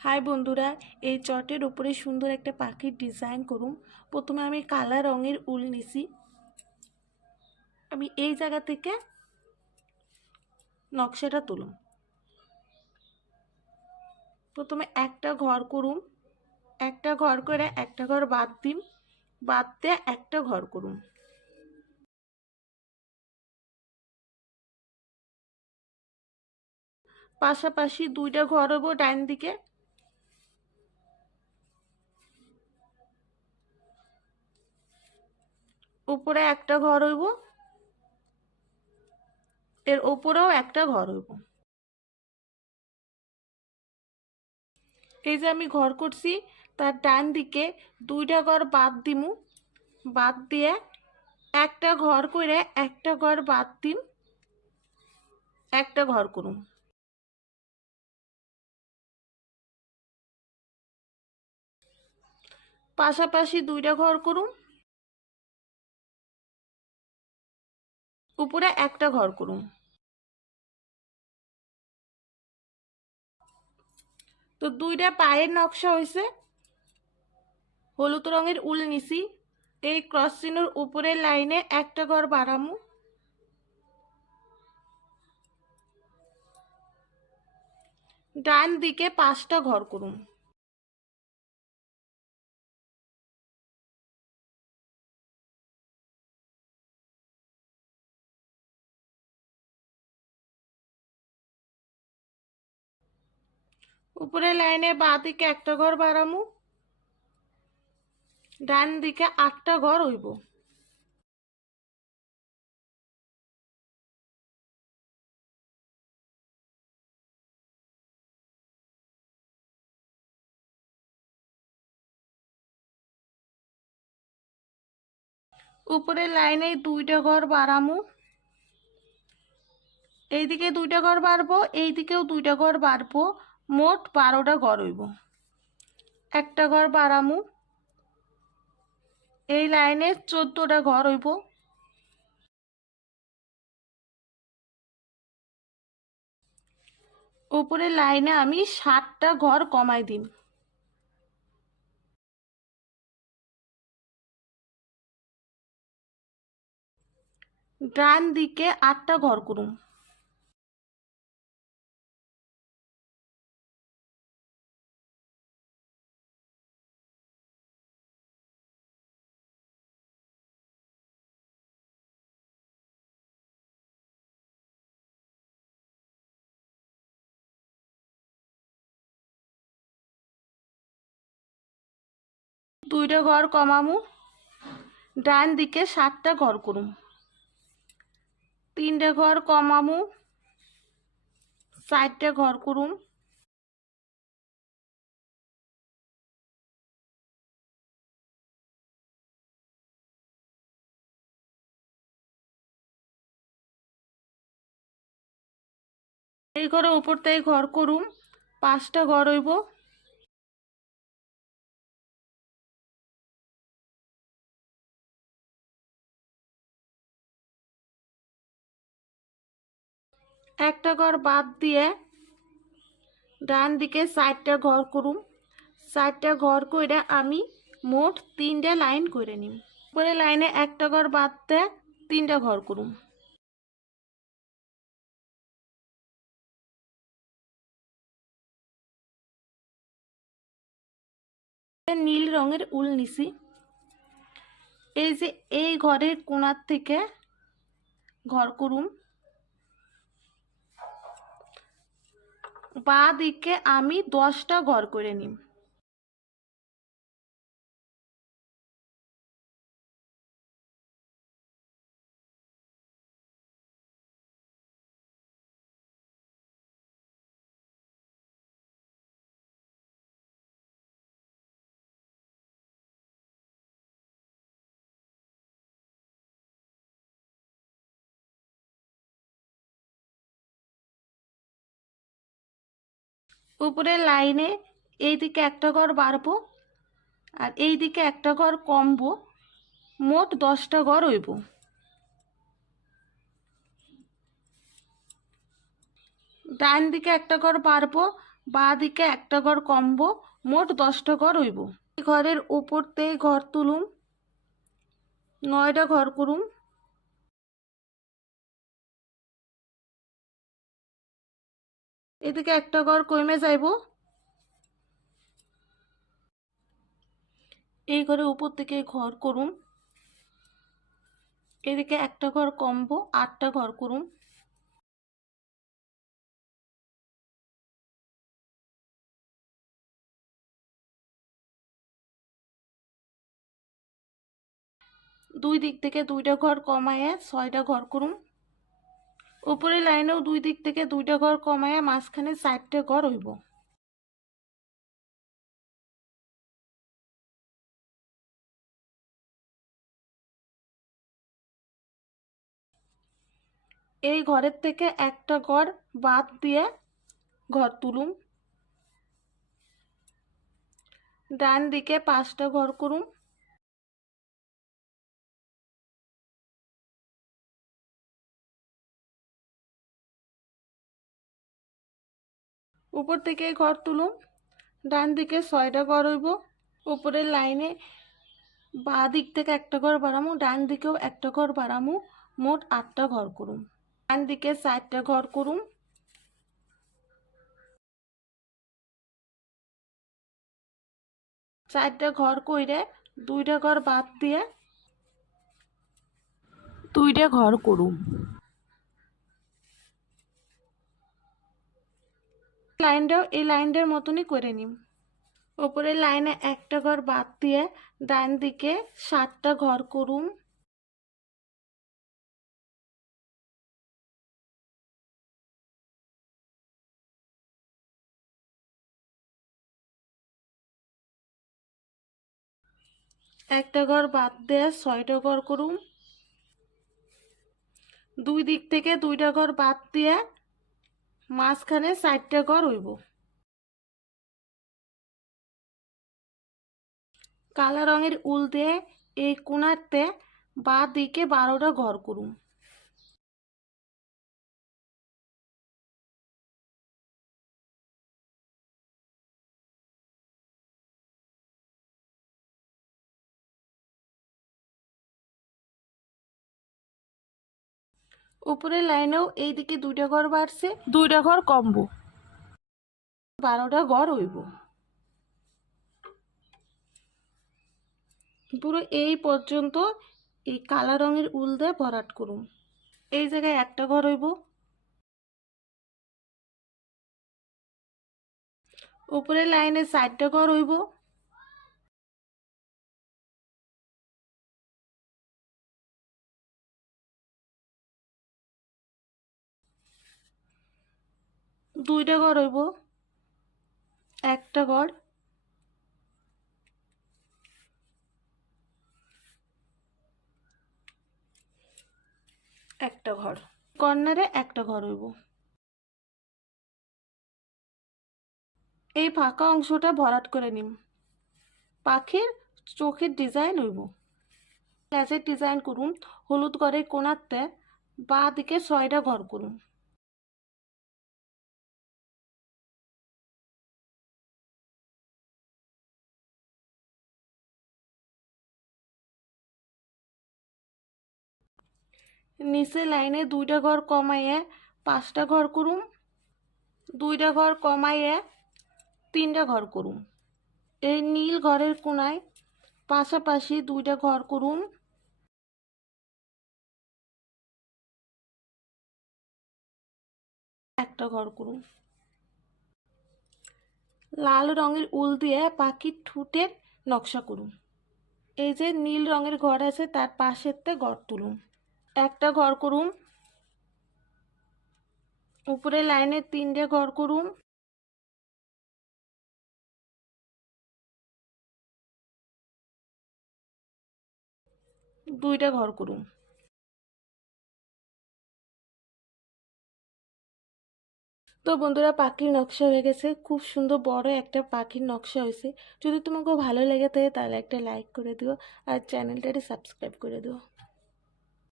High বন্ধুরা, এই চটের উপরে সুন্দর একটা পাখির ডিজাইন করুম। প্রথমে আমি কালা রঙের উল নিছি। আমি এই জায়গা থেকে নকশাটা তুলুম। প্রথমে একটা ঘর করুম, একটা ঘর করে একটা ঘর বাদ দিম, বাদ দিয়ে একটা ঘর করুম। পাশাপাশি দুইটা ঘর হইব ডাইন দিকে। উপরে একটা ঘর হইব, এর উপরেও একটা ঘর হইব। এই যে আমি ঘর করছি, তার ডান দিকে দুইটা ঘর বাদ দিমু, বাদ দিয়ে একটা ঘর করে একটা ঘর বাদ দিম, একটা ঘর করুম। পাশাপাশি দুইটা ঘর করুম, উপরে একটা ঘর করুম। তো দুইটা পায়ের নকশা হয়েছে। হলুদ রঙের উল নিছি, এই ক্রস চিহ্নের উপরের লাইনে একটা ঘর বাড়ামু, ডান দিকে 5টা ঘর করুম। উপরের লাইনে বাঁ দিকে একটা ঘর বাড়ামু, ডান দিকে 8টা ঘর হইব। উপরের লাইনে দুইটা ঘর বাড়ামু, এইদিকে দুইটা ঘর বাড়বো, এইদিকেও দুইটা ঘর বাড়বো, মোট 12টা ঘর হইব। একটা ঘর বাড়ামু, এই লাইনে 14টা ঘর হইব। উপরের লাইনে আমি 7টা ঘর কমাই দিম। ডান দিকে 8টা ঘর করুম। দুইটা ঘর কমামু, ডান দিকে 7টা ঘর করুম। 3টা ঘর কমামু, 4টা ঘর করুম। এই ঘরে উপর থেকে ঘর করুম, 5টা ঘর হইব। একটা ঘর বাদ দিয়ে ডান দিকে 4টা ঘর করুম। 4টা ঘর কইরা আমি মোট 3টা লাইন করে নিম। উপরে লাইনে একটা ঘর বাদ দিয়ে 3টা ঘর করুম। নীল রঙের উল নিছি। এই যে এই ঘরের কোণার থেকে ঘর করুম, বাঁ দিকে আমি 10টা ঘর করে নিম। উপরের লাইনে এইদিকে একটা ঘর বাড়বো আর এইদিকে একটা ঘর কমবো, মোট 10টা ঘর হইব। ডান দিকে একটা ঘর বাড়বো, বাঁ দিকে একটা ঘর কমবো, মোট 10টা ঘর হইব। ঘরের উপরতে ঘর তুলুম, 9টা ঘর করুম। এদিকে একটা ঘর কমে যাইব, এই ঘরে উপর থেকে ঘর করুম। এদিকে একটা ঘর কমবো, 8টা ঘর করুম। দুই দিক থেকে 2টা ঘর কমাইয়া 6টা ঘর করুম। উপরের লাইনেও দুই দিক থেকে 2টা ঘর কমাইয়া মাঝখানে 4টে ঘর হইব। এই ঘরের থেকে একটা ঘর বাদ দিয়ে ঘর তুলুম। ডান দিকে 5টা ঘর করুম। উপর থেকে ঘর তুলুম, ডান দিকে 6টা ঘর হইব। উপরের লাইনে বাঁ দিক থেকে একটা ঘর বাড়ামু, ডান দিকেও একটা ঘর বাড়ামু, মোট 8টা ঘর করুম। ডান দিকে 4টা ঘর করুম। চারটা ঘর কইরে 2টা ঘর বাদ দিয়ে 2টা ঘর করুম। লাইনটাও এই লাইনটার মতনই করে নিম। উপরের লাইনে একটা ঘর বাদ দিয়ে ডান দিকে 7টা ঘর করুম। একটা ঘর বাদ দিয়ে 6টা ঘর করুম। দুই দিক থেকে 2টা ঘর বাদ দিয়ে মাঝখানে 4টা ঘর হইব। কালা রঙের উল দিয়ে এই কোণাতে বাঁ দিকে 12টা ঘর করুম। উপরের লাইনেও এই দিকে 2টা ঘর বাড়ছে, 2টা ঘর কমবো, 12টা ঘর হইব। পুরো এই পর্যন্ত এই কালা রঙের উল দিয়ে ভরাট করুম। এই জায়গায় একটা ঘর হইব। উপরের লাইনে 4টা ঘর হইব। দুইটা ঘর হইব, একটা ঘর, একটা ঘর, কর্নারে একটা ঘর হইব। এই ফাঁকা অংশটা ভরাট করে নিম। পাখির চোখের ডিজাইন হইব। লেজের ডিজাইন করুম। হলুদ ঘরের কোণাতে বাঁ দিকে 6টা ঘর করুম। নিচে লাইনে 2টা ঘর কমাইয়ে 5টা ঘর করুম। 2টা ঘর কমাইয়ে 3টা ঘর করুম। এই নীল ঘরের কোণায় পাশাপাশি 2টা ঘর করুম। একটা ঘর করুম। লাল রঙের উল দিয়ে পাখির ঠোঁটের নকশা করুম। এই যে নীল রঙের ঘর আছে তার পাশেতে ঘর তুলুম। একটা ঘর করুম। উপরে লাইনে 3টে ঘর করুম। দুইটা ঘর করুম। তো বন্ধুরা, পাখির নকশা হয়ে গেছে। খুব সুন্দর বড় একটা পাখির নকশা হয়েছে। যদি তোমাকে ভালো লেগে থাকে তাহলে একটা লাইক করে দিও আর চ্যানেলটাকে সাবস্ক্রাইব করে দিও।